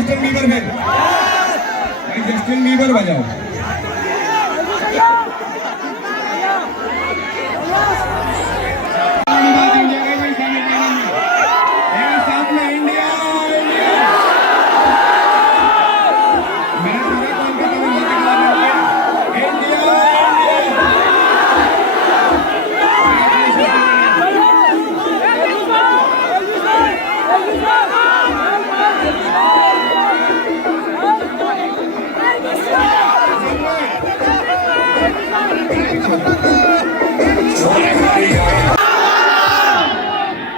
Justin Bieber फिर भाई, Justin Bieber बजाओ।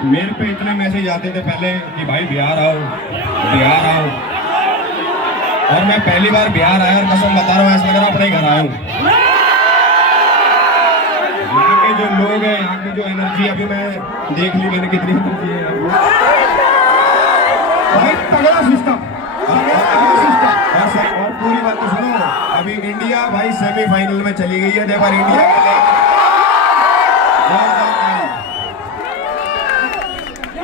मेरे पे इतने मैसेज आते थे पहले कि भाई बिहार आओ, बिहार आओ, और मैं पहली बार बिहार आया और कसम बता रहा हूँ ऐसा लग रहा अपने घर आया हूँ। यहाँ के जो लोग हैं, यहाँ की जो एनर्जी, अभी मैं देख ली मैंने कितनी एनर्जी है भाई, तगड़ा सिस्टम। और पूरी बात तो सुनो, अभी इंडिया भाई सेमीफाइनल में चली गई है, देखो इंडिया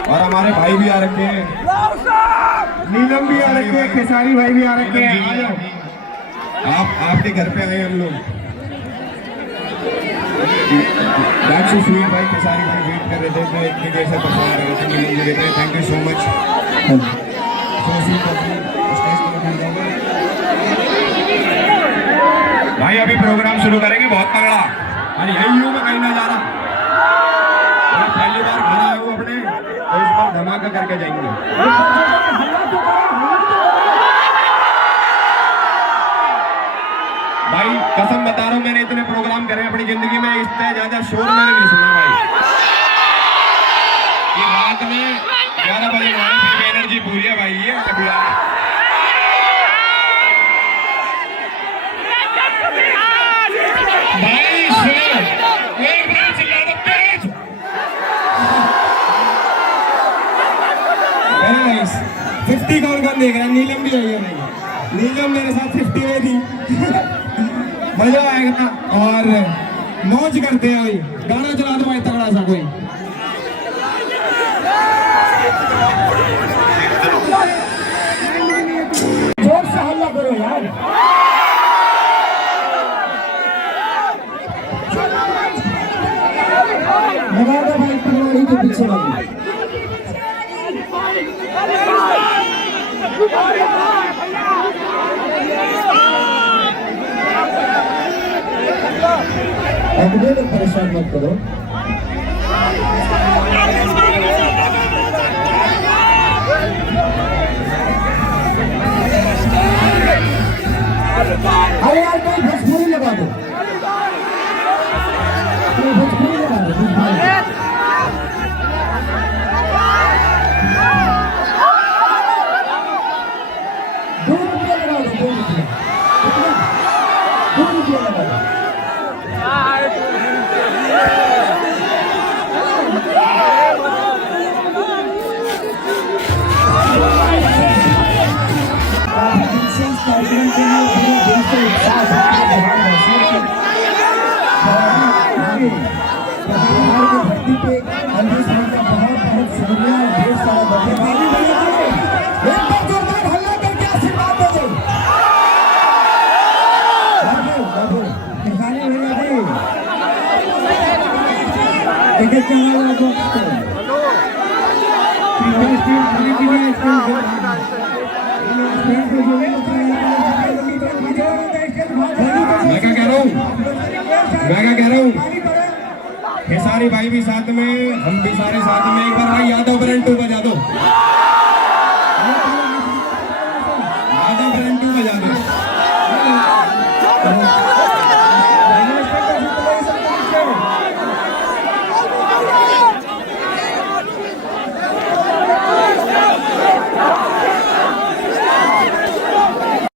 और हमारे भाई भी आ रखे हैं, नीलम भी आ रखे हैं, खेसारी भाई भी आ रखे हैं। आप आपके घर पे आए हम लोग। भाई खेसारी भाई वेट कर रहे थे, तो इतनी देर से परफॉर्म कर रहे थे, नीलम जी देख रहे हैं। Thank you so much. भाई अभी प्रोग्राम शुरू करेंगे बहुत तगड़ा, और यही हूँ मैं, कहीं ना जा रहा। पहली बार घर आया हूँ अपने, तो इस बार धमाका करके जाएंगे। भाई कसम बता रहा हूँ, मैंने इतने प्रोग्राम करे अपनी जिंदगी में, इतना ज्यादा शोर मैंने नहीं सुना भाई। कि रात में 11 बजे हमारी फिर एनर्जी पूरी है भाई। ये भाई 50 कौन कौन देख रहा है? नीलम भी आई है भाई, नीलम मेरे साथ 50 में थी। मजा आएगा ना, और मौज करते हैं भाई। गाना चला दो भाई तगड़ा सा कोई। जोर से हल्ला करो यार। लगा दो भाई पनवाड़ी के पीछे वाली। अब मुझे परेशान मत करो। अरे यार कोई भोजपुरी लगा दो, कोई भोजपुरी लगा दो। ₹2 लगा दो, ₹2 लगा दो। मैं क्या कह रहा हूँ, खेसारी भाई भी साथ में, हम भी सारे साथ में। एक बार भाई यादव ब्रांड 2 बजा दो।